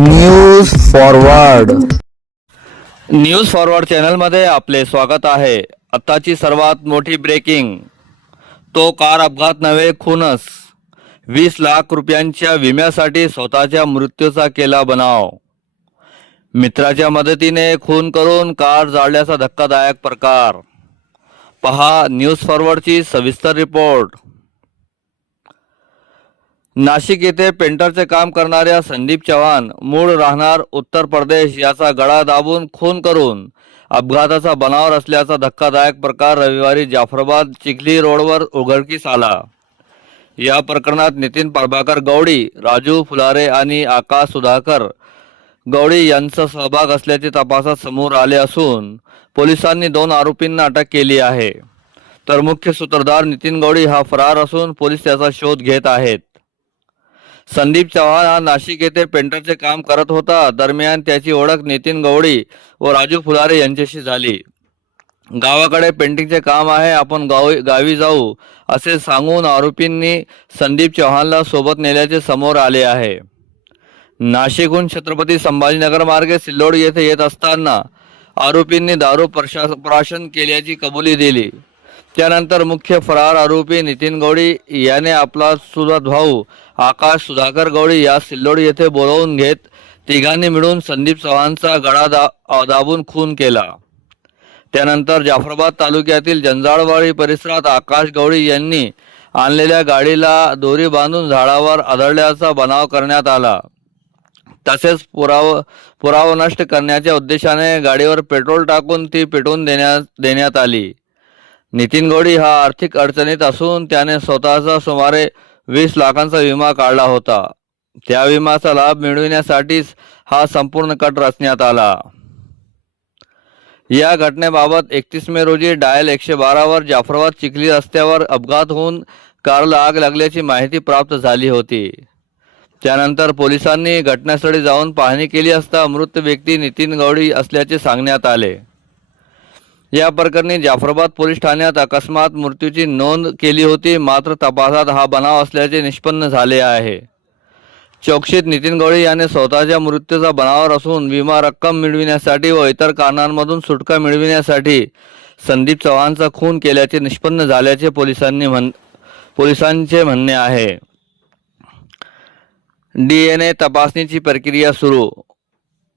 News forward चॅनलमध्ये आपले स्वागत आहे। आताची सर्वात मोठी ब्रेकिंग, तो कार अपघात नव्हे खूनच। 20 लाख रुपयांच्या विम्यासाठी स्वतःच्या मृत्यूचा केला बनाव। मित्राच्या मदतीने खून करून कार जाळल्याचा धक्कादायक प्रकार। पहा न्यूज फॉरवर्डची सविस्तर रिपोर्ट। नाशिक येथे पेंटरचे काम करणाऱ्या संदीप चव्हाण, मूळ राहणार उत्तर प्रदेश, याचा गळा दाबून खून करून अपघाताचा बनाव रचल्याचा धक्कादायक प्रकार रविवारी जाफराबाद चिखली रोडवर उघडकीस आला। या प्रकरणात नितीन प्रभाकर गवडी, राजू फुलारे आणि आकाश सुधाकर गवडी यांचा सहभाग असल्याचे तपासात समोर आले असून पोलिसांनी 2 आरोपींना अटक केली आहे। तर मुख्य सूत्रधार नितीन गवडी हा फरार असून पोलीस त्याचा शोध घेत आहेत। संदीप चव्हाण हा नाशिक येथे पेंटरचे काम करत होता। दरम्यान त्याची ओळख नितीन गवडी व राजू फुलारे यांच्याशी झाली। गावाकडे पेंटिंगचे काम आहे, आपण गावी जाऊ असे सांगून आरोपींनी संदीप चव्हाणला सोबत नेल्याचे समोर आले आहे। नाशिकहून छत्रपती संभाजीनगर मार्गे सिल्लोड येथे येत असताना आरोपींनी दारू प्राशन केल्याची कबुली दिली। त्यानंतर मुख्य फरार आरोपी नितीन गवडी याने आपला चुलत भाऊ आकाश सुधाकर गवडी या सिल्लोड येथे बोलावून घेत तिघांनी मिळून संदीप चव्हाणचा गळा दाबून खून केला। त्यानंतर जाफराबाद तालुक्यातील जंजाळवाडी परिसरात आकाश गवडी यांनी आणलेल्या गाडीला दोरी बांधून झाडावर आदळल्याचा बनाव करण्यात आला। तसेच पुरावा नष्ट करण्याच्या उद्देशाने गाडीवर पेट्रोल टाकून ती पेटवून देण्यात आली। नितीन गवडी हा आर्थिक अडचणीत असून त्याने स्वतःचा सुमारे 20 लाखांचा विमा काढला होता। त्या विम्याचा लाभ मिळविण्यासाठीच हा संपूर्ण कट रचण्यात आला। या घटनेबाबत 31 मे रोजी डायल 112 वर जाफराबाद चिखली रस्त्यावर अपघात होऊन कारला आग लागल्याची माहिती प्राप्त झाली होती। त्यानंतर पोलिसांनी घटनास्थळी जाऊन पाहणी केली असता मृत व्यक्ती नितीन गवडी असल्याचे सांगण्यात आले। या प्रकरणी जाफराबाद पोलीस ठाण्यात अकस्मात मृत्यूची नोंद केली होती, मात्र तपासात हा बनाव असल्याचे निष्पन्न झाले आहे। चौकशीत नितीन गवडी याने स्वतःच्या मृत्यूचा बनाव असून विमा रक्कम मिळविण्यासाठी व इतर कारणांमधून सुटका मिळविण्यासाठी संदीप चव्हाणचा खून केल्याचे निष्पन्न झाल्याचे पोलिसांचे म्हणणे आहे। DNA तपासणीची प्रक्रिया सुरू।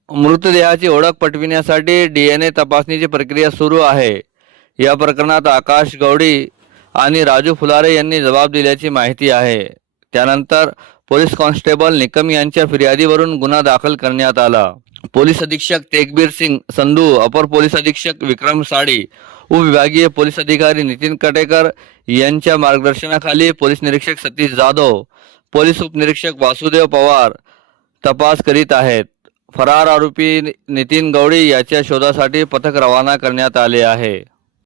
मृतदेहाची ओळख पटविण्यासाठी DNA तपासणीची प्रक्रिया सुरू आहे। या प्रकरणात आकाश गवडी आणि राजू फुलारे यांनी जबाब दिल्याची माहिती आहे। त्यानंतर पोलीस कॉन्स्टेबल निकम यांच्या फिर्यादीवरून गुन्हा दाखल करण्यात आला। पोलीस अधीक्षक तेगबीर सिंग संधू, अपर पोलीस अधीक्षक विक्रम साडी, उपविभागीय पोलीस अधिकारी नितीन कटेकर यांच्या मार्गदर्शनाखाली पोलीस निरीक्षक सतीश जाधव, पोलीस उपनिरीक्षक वासुदेव पवार तपास करीत आहेत। फरार आरोपी नितीन गवडी याच्या शोधासाठी पथक रवाना करण्यात आले आहे।